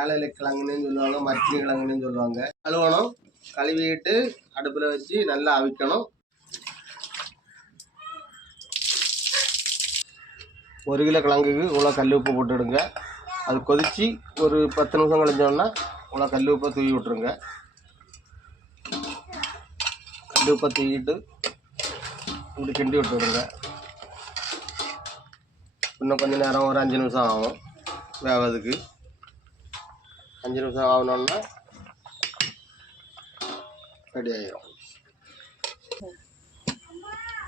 ஏழை கிழங்குன்னு சொல்லுவாங்க, மட்னி கிழங்குன்னு சொல்லுவாங்க. கழுவணும், கழுவிட்டு அடுப்பில் வச்சு நல்லா அவிக்கணும். 1 கிலோ கிழங்குக்கு இவ்வளோ கல் உப்பு போட்டுடுங்க. அது கொதித்து ஒரு 10 நிமிஷம் கழிஞ்சோன்னா இவ்வளோ கல் உப்பை தூவி விட்ருங்க. கல் உப்பை தூவிட்டு இப்படி கிண்டி விட்டுவிடுங்க. இன்னும் கொஞ்சம் நேரம் ஒரு 5 நிமிஷம் ஆகும் வேவதுக்கு. 5 நிமிஷம் ஆகணுன்னா ரெடி ஆகிடும்.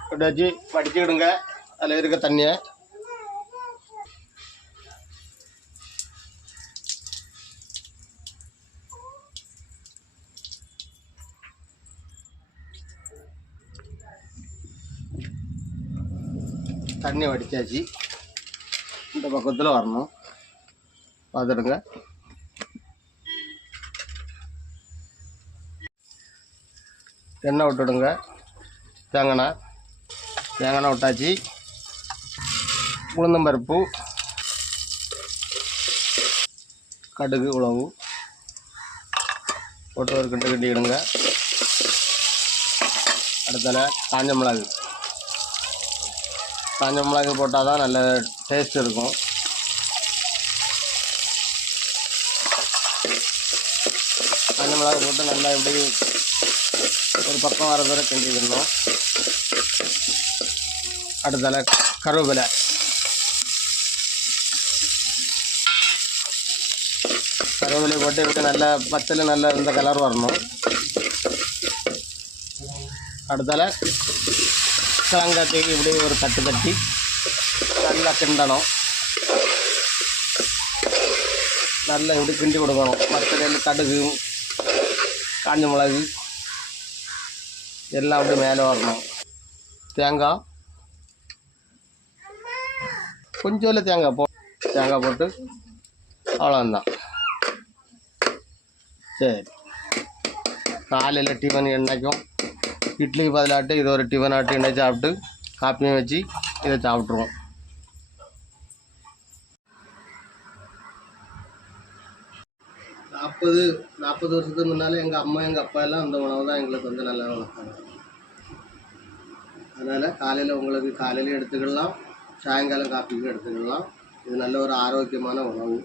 இப்படி வச்சு வடிச்சுக்கிடுங்க. அதில் இருக்க தண்ணியை வடித்தாச்சு. இந்த பக்கத்தில் வரணும், பார்த்துடுங்க. எண்ணெய் விட்டுடுங்க. தேங்காய் விட்டாச்சு. உளுந்தம்பருப்பு, கடுகு, உலவு போட்டு ஒரு கிண்டு கட்டிக்கிடுங்க. அடுத்தால காஞ்ச மிளகு போட்டால் தான் நல்ல டேஸ்ட் இருக்கும். காஞ்ச மிளகு போட்டு நல்லா இப்படி ஒரு பக்கம் வர தூரம் கிண்டிக்கணும். அடுத்தால கருவேப்பிலை போட்டு இப்படி நல்லா பத்தில் நல்லா இந்த கலர் வரணும். அடுத்தால கிழங்காத்துக்கு இப்படி ஒரு தட்டு தட்டி நல்லா கிண்டணும். நல்லா இப்படி கிண்டி கொடுக்கணும். மற்ற கடுகு, காஞ்ச மிளகு எல்லாம் அப்படி மேலே வரணும். தேங்காய் கொஞ்சம் தேங்காய் போட்டு அவ்வளோந்தான். சரி, காலையில் டிஃபன் என்னைக்கும் இட்லிக்கு பதிலாட்டு இது ஒரு டிஃபன் ஆட்டு எண்ணெய் சாப்பிட்டு காப்பியும் வச்சு இதை சாப்பிட்ருவோம். நாற்பது வருஷத்துக்கு முன்னால் எங்கள் அம்மா எங்கள் அப்பா எல்லாம் அந்த உணவு தான் எங்களுக்கு வந்து நல்லா வளர்த்தாங்க. அதனால் காலையில் உங்களுக்கு காலையிலையும் எடுத்துக்கலாம், சாயங்காலம் காப்பிக்கும் எடுத்துக்கலாம். இது நல்ல ஒரு ஆரோக்கியமான உணவு.